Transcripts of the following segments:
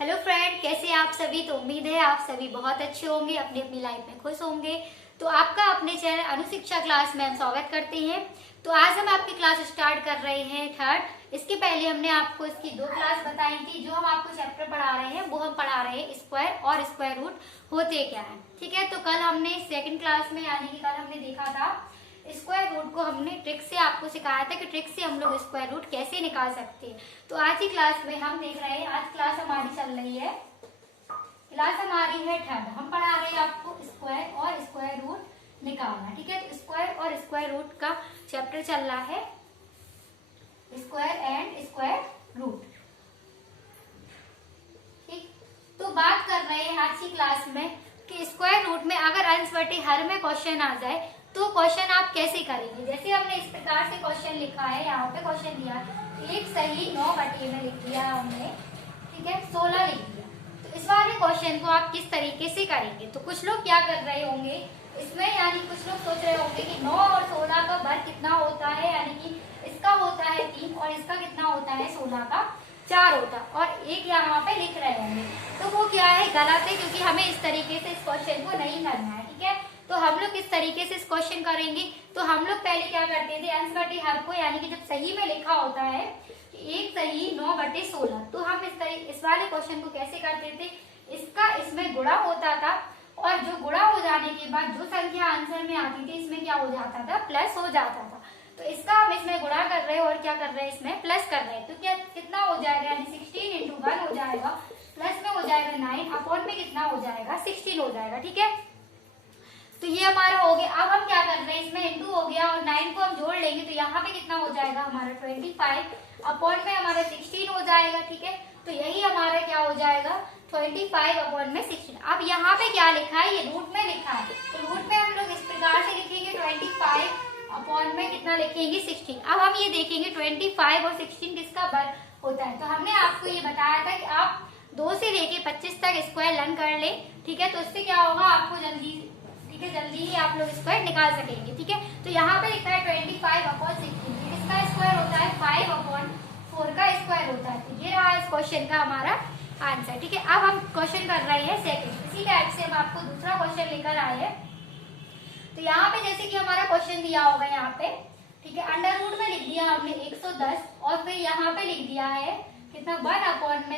Hello friend, कैसे आप सभी। तो उम्मीद है आप सभी बहुत अच्छे होंगे, अपनी अपनी लाइफ में खुश होंगे। तो आपका अपने चैनल अनुशिक्षा क्लास में हम स्वागत करते हैं। तो आज हम आपकी क्लास स्टार्ट कर रहे हैं थर्ड। इसके पहले हमने आपको इसकी दो क्लास बताई थी। जो हम आपको चैप्टर पढ़ा रहे हैं वो हम पढ़ा रहे हैं स्क्वायर और स्क्वायर रूट होते क्या है। ठीक है, तो कल हमने सेकंड क्लास में यानी कि कल हमने देखा था स्क्वायर रूट को। हमने ट्रिक से आपको सिखाया था कि ट्रिक से हम लोग स्क्वायर रूट कैसे निकाल सकते हैं। तो आज की क्लास में हम देख रहे हैं, आज क्लास हमारी चल रही है, क्लास हमारी है थर्ड। हम पढ़ा रहे हैं आपको स्क्वायर और स्क्वायर रूट निकालना। ठीक है, तो स्क्वायर और स्क्वायर रूट का चैप्टर चल रहा है, स्क्वायर एंड स्क्वायर रूट। ठीक, तो बात कर रहे हैं आज की क्लास में कि स्क्वायर रूट में अगर अंश बटे हर में क्वेश्चन आ जाए तो क्वेश्चन आप कैसे करेंगे। जैसे हमने इस प्रकार से क्वेश्चन लिखा है, यहाँ पे क्वेश्चन दिया एक सही 9 बटे में लिख दिया हमने। ठीक है, 16 लिख दिया। तो इस वाले क्वेश्चन को आप किस तरीके से करेंगे। तो कुछ लोग क्या कर रहे होंगे इसमें, यानी कुछ लोग सोच रहे होंगे कि 9 और 16 का वर्ग कितना होता है, यानी कि इसका होता है 3 और इसका कितना होता है 16 का 4 होता, और एक यहाँ पे लिख रहे होंगे। तो वो क्या है, गलत है, क्योंकि हमें इस तरीके से इस क्वेश्चन को नहीं करना है। ठीक है, तो हम लोग किस तरीके से इस क्वेश्चन करेंगे। तो हम लोग पहले क्या करते थे, अंश बटे हर को, यानी कि जब सही में लिखा होता है एक सही 9 बटे 16, तो हम इस वाले क्वेश्चन को कैसे करते थे, इसका इसमें गुणा होता था, और जो गुणा हो जाने के बाद जो संख्या आंसर में आती थी इसमें क्या हो जाता था, प्लस हो जाता था। तो इसका हम इसमें गुणा कर रहे हैं और क्या कर रहे हैं, इसमें प्लस कर रहे हैं। तो क्या कितना हो जाएगा, यानी 16 इंटू 1 हो जाएगा, प्लस में हो जाएगा 9, अपॉन में कितना हो जाएगा 16 हो जाएगा। ठीक है, तो ये हमारा हो गया। अब हम क्या कर रहे हैं, इसमें इंटू हो गया और 9 को हम जोड़ लेंगे तो यहाँ पे कितना हो जाएगा हमारा 25, अपॉन में हमारा 16 हो जाएगा। ठीक है, तो यही हमारा क्या हो जाएगा 25 अपॉन में 16। अब यहाँ पे क्या लिखा है, ये रूट में लिखा है, तो रूट में हम लोग इस प्रकार से लिखेंगे 25 अपॉन में कितना लिखेंगे 16। अब हम ये देखेंगे 25 और 16 किसका वर्ग होता है। तो हमने आपको ये बताया था कि आप 2 से लेके 25 तक स्क्वायर लर्न कर ले। ठीक है, तो इससे क्या होगा आपको जल्दी, ठीक है, जल्दी ही आप लोग स्क्वायर निकाल सकेंगे। ठीक है, तो यहाँ पे लिखा है 25 अपॉन 16, किसका स्क्वायर होता है 5 अपॉन 4 का स्क्वायर होता है। तो ये रहा इस क्वेश्चन का हमारा आंसर। ठीक है, अब हम क्वेश्चन कर रहे हैं सेकंड। इसी टाइप से हम आपको दूसरा क्वेश्चन लेकर आए हैं। तो यहाँ पे जैसे कि हमारा क्वेश्चन दिया होगा यहाँ पे, ठीक है, अंडर रूट में लिख दिया हमने 110, और फिर यहाँ पे लिख दिया है कितना 1 अपॉन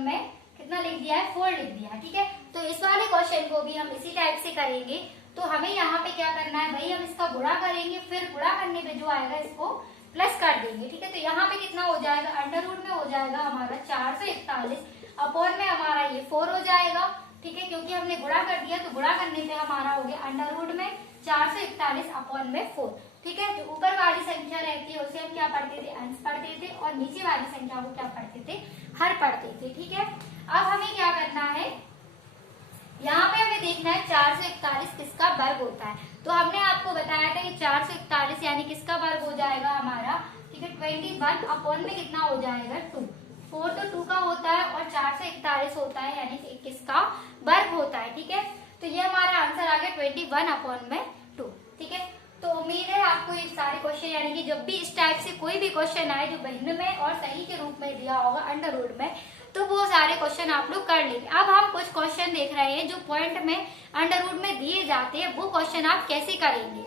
में कितना लिख दिया है 4 लिख दिया। ठीक है, तो इस वाले क्वेश्चन को भी हम इसी टाइप से करेंगे। तो हमें यहाँ पे क्या करना है भाई, हम इसका गुणा करेंगे, फिर गुणा करने पे जो आएगा इसको प्लस कर देंगे। ठीक है, तो यहाँ पे कितना हो जाएगा, अंडर रूट में हो जाएगा हमारा 441, अपॉन में हमारा ये 4 हो जाएगा। ठीक है, क्योंकि हमने गुणा कर दिया तो गुणा करने पे हमारा हो गया अंडर रूट में 441 अपॉन में 4। ठीक है, जो ऊपर वाली संख्या रहती है उसे हम क्या पढ़ते थे, अंश पढ़ते थे, और नीचे वाली संख्या को क्या पढ़ते थे, हर पढ़ते थे। ठीक है, अब हमें क्या करना है, यहाँ पे हमें देखना है 441 किसका वर्ग होता है। तो हमने आपको बताया था कि 441 यानी किसका वर्ग हो जाएगा हमारा, ठीक है, 21 अपॉन में कितना हो जाएगा 2। 4 तो 2 का होता है और 441 होता है, यानी कि किसका वर्ग होता है। ठीक है, तो ये हमारा आंसर आ गया 21 अपॉन में 2। ठीक है, तो उम्मीद है आपको ये सारे क्वेश्चन, यानी कि जब भी इस टाइप से कोई भी क्वेश्चन आए जो भिन्न में और सही के रूप में दिया होगा अंडर रूट में, तो वो सारे क्वेश्चन आप लोग कर लेंगे। अब हम कुछ क्वेश्चन देख रहे हैं जो पॉइंट में अंडर रूट में दिए जाते हैं, वो क्वेश्चन आप कैसे करेंगे।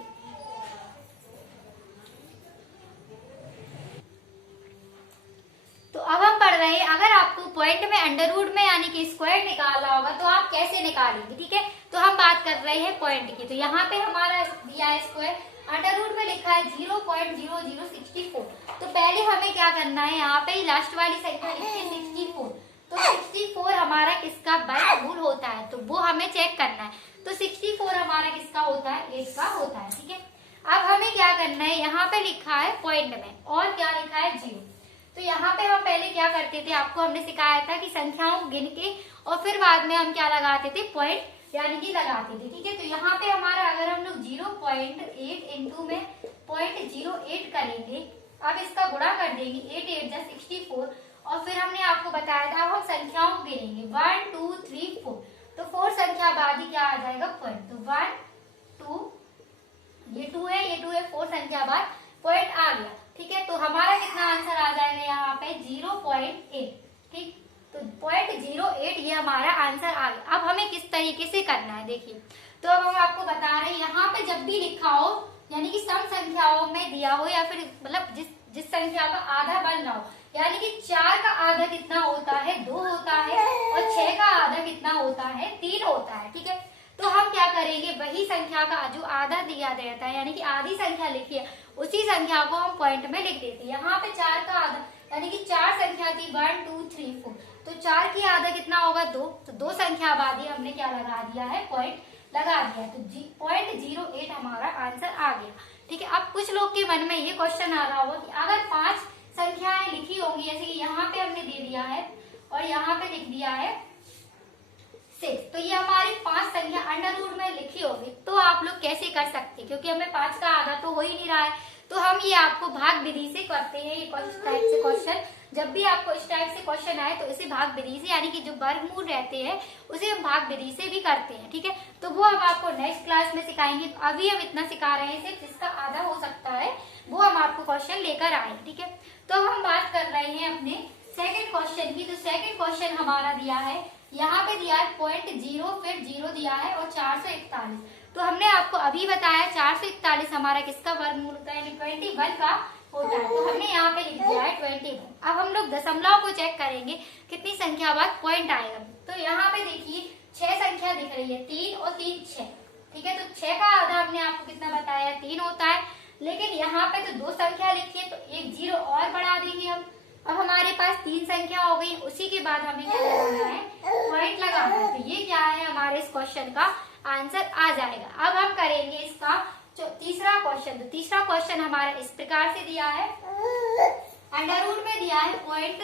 तो अब हम पढ़ रहे हैं, अगर आपको पॉइंट में अंडर रूट में यानी कि स्क्वायर निकालना होगा तो आप कैसे निकालेंगे। ठीक है, तो हम बात कर रहे हैं पॉइंट की। तो यहाँ पे हमारा दिया है स्क्वायर, अंडर रूट में लिखा है 0.0064। तो पहले हमें क्या करना है, यहाँ पे लास्ट वाली संख्या लिखी है 64। तो 64 हमारा किसका वर्गमूल होता है, तो वो हमें चेक करना है। तो 64 हमारा किसका होता है, 8 का होता है। ठीक है, अब हमें क्या करना है, यहाँ पे लिखा है पॉइंट में और क्या लिखा है 0। तो यहाँ पे हम पहले क्या करते थे, आपको हमने सिखाया था कि संख्याओं गिन के और फिर बाद में हम क्या लगाते थे, पॉइंट यानी कि लगाते थे। ठीक है, तो यहाँ पे हमारा अगर हम लोग 0.8 इंटू में 0.08 करेंगे, अब इसका गुणा कर देंगे 8 8 जा 64, और फिर हमने आपको बताया था अब हम संख्याओं को गिनेंगे 1 2 3 4। तो 4 संख्या बाद ही क्या आ जाएगा पॉइंट, तो 1 2, ये 2 है, ये 2 है, 4 संख्या बाद पॉइंट आ गया। ठीक है, तो हमारा कितना आंसर आ जाएगा यहाँ पे 0.8। ठीक, तो तो 0.08 ये हमारा आंसर आ गया। अब हमें किस तरीके से करना है देखिए, तो अब हम आपको बता रहे हैं, यहाँ पे जब भी लिखा हो यानी कि सम संख्याओं में दिया हो या फिर मतलब जिस संख्या का आधा बनना हो, यानी कि 4 का आधा कितना होता है 2 होता है और 6 का आधा कितना होता है 3 होता है, ठीक है। तो हम क्या करेंगे, वही संख्या का जो आधा दिया रहता है यानी कि आधी संख्या लिखी है उसी संख्या को हम पॉइंट में लिख देते हैं। यहाँ पे 4 का आधा यानी कि 4 संख्या थी 1 2 3 4, तो 4 की आधा कितना होगा 2, तो 2 संख्या बाद ही हमने क्या लगा दिया है पॉइंट लगा दिया, तो 0.08 हमारा आंसर आ गया, ठीक है। अब कुछ लोग के मन में ये क्वेश्चन आ रहा होगा कि अगर 5 संख्याएं लिखी होंगी, जैसे कि यहाँ पे हमने दे दिया है और यहाँ पे लिख दिया है 6, तो ये हमारी 5 संख्या अंडर रूट में लिखी होगी, तो आप लोग कैसे कर सकते हैं, क्योंकि हमें 5 का आधा तो हो ही नहीं रहा है, तो हम ये आपको भाग विधि से करते हैं। ये टाइप से क्वेश्चन जब भी आपको इस टाइप से क्वेश्चन आए तो इसे भाग विधि से यानी कि जो वर्गमूल रहते हैं उसे हम भाग विधि से भी करते हैं, ठीक है। तो वो हम आपको नेक्स्ट क्लास में सिखाएंगे, तो अभी हम इतना सिखा रहे हैं सिर्फ जिसका आधा हो सकता है वो हम आपको क्वेश्चन लेकर आए, ठीक है। तो हम बात कर रहे हैं अपने सेकंड क्वेश्चन की। तो सेकंड क्वेश्चन हमारा दिया है, यहाँ पे दिया है 0.0 फिर 0 दिया है और 441, तो हमने आपको अभी बताया 441 हमारा किसका वर्गमूल होता है, यानी 21 का होता है, तो हमने यहाँ पे लिख दिया है 21। अब हम लोग दशमलव को चेक करेंगे कितनी संख्या बाद पॉइंट आएगा, तो यहाँ पे देखिए 6 संख्या दिख रही है, 3 और 3 6, ठीक है। तो 6 का आधा हमने आपको कितना बताया 3 होता है, लेकिन यहाँ पे तो 2 संख्या लिखी है तो एक 0 और बढ़ा देंगे हम। अब हमारे पास 3 संख्या हो गई, उसी के बाद हमें क्या लगाना है पॉइंट लगाना है, तो ये क्या है हमारे इस क्वेश्चन का आंसर आ जाएगा। अब हम करेंगे इसका जो तीसरा क्वेश्चन, तो तीसरा क्वेश्चन हमारा इस प्रकार से दिया है, अंडर रूट में दिया है पॉइंट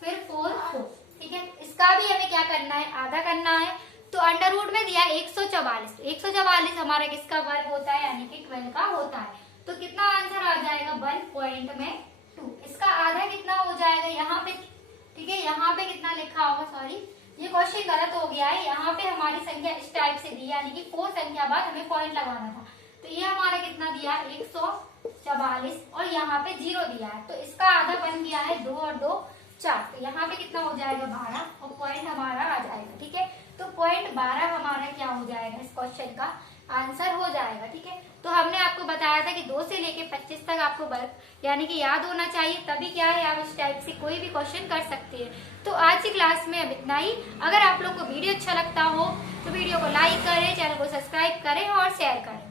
फिर 4, ठीक है। इसका भी हमें क्या करना है आधा करना है, तो अंडर रूट में दिया है 144, तो 144 हमारा किसका वर्ग होता है यानी कि 12 का होता है, तो कितना आंसर आ जाएगा 1.2। इसका आधा कितना हो जाएगा यहाँ पे, ठीक है। यहाँ पे कितना लिखा होगा, सॉरी ये क्वेश्चन गलत हो गया है, यहाँ पे हमारी संख्या इस टाइप से दी यानी कि 4 संख्या बाद हमें पॉइंट लगाना था, तो ये हमारा कितना दिया 144 और यहाँ पे 0 दिया है, तो इसका आधा बन गया है 2 और 2 4, तो यहाँ पे कितना हो जाएगा 12 और पॉइंट हमारा आ जाएगा, ठीक है। तो पॉइंट 12 हमारा क्या हो जाएगा इस क्वेश्चन का आंसर हो जाएगा, ठीक है। तो हमने आपको बताया था कि 2 से लेके 25 तक आपको वर्ग यानी कि याद होना चाहिए, तभी क्या है आप इस टाइप से कोई भी क्वेश्चन कर सकते हैं। तो आज की क्लास में अब इतना ही। अगर आप लोग को वीडियो अच्छा लगता हो तो वीडियो को लाइक करें, चैनल को सब्सक्राइब करें और शेयर करें।